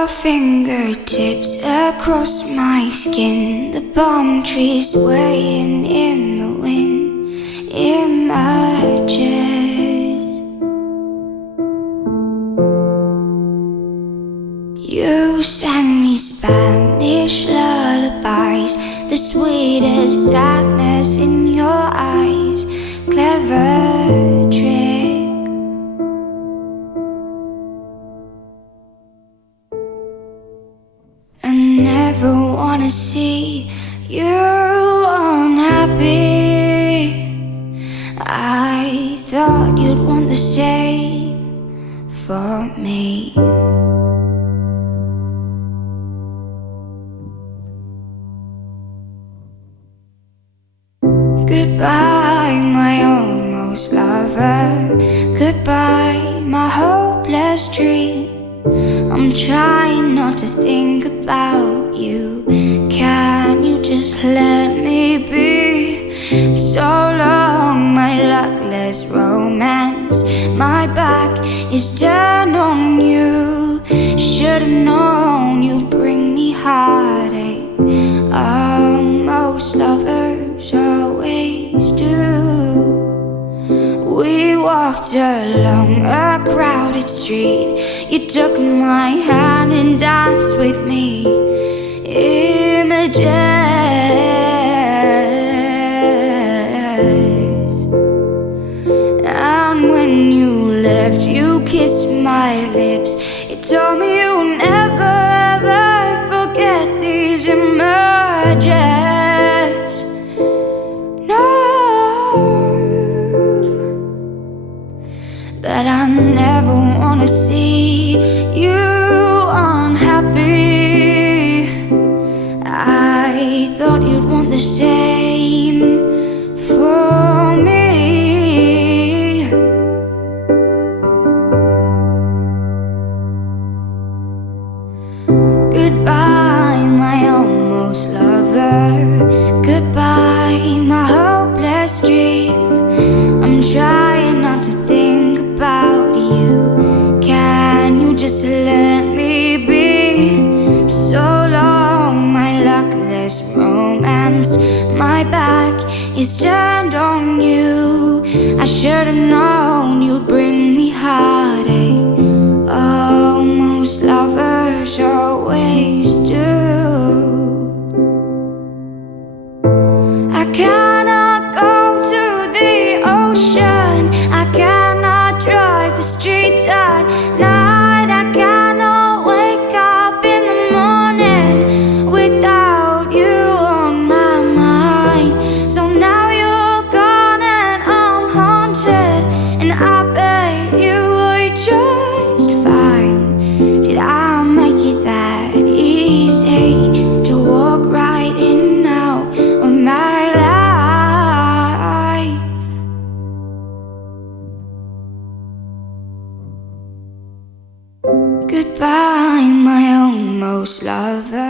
Your fingertips across my skin, the palm trees swaying in the wind, images. You sang me Spanish lullabies, the sweetest sadness in your eyes. Clever trick. I never wanna see you unhappy. I thought you'd want the same for me. Goodbye, my almost lover. Goodbye, my hopeless dream. I'm trying not to think about you. Can you just let me be? So long, my luckless romance. My back is turned on you. Should've known you'd bring me heartache. Most lovers always do. We walked along a crowded street. You took my hand and danced with me. Images. And when you left, you kissed my lips. You told me you'll never ever forget these images. No. But I never wanna see you unhappy. I thought you'd want the same for me. Goodbye, my almost lover. Goodbye, my hopeless dream. I'm trying not to think about you. Can you just let me be? So long, my luckless romance. My back is turned on you. I should've known you'd bring me heartache. Most lovers always do. I cannot go to the ocean. I cannot drive the streets at night. I cannot wake up in the morning without you on my mind. So now you're gone and I'm haunted, and I bet you were just fine. Did I make it that easy to walk right in and out of my life? Goodbye, my almost lover.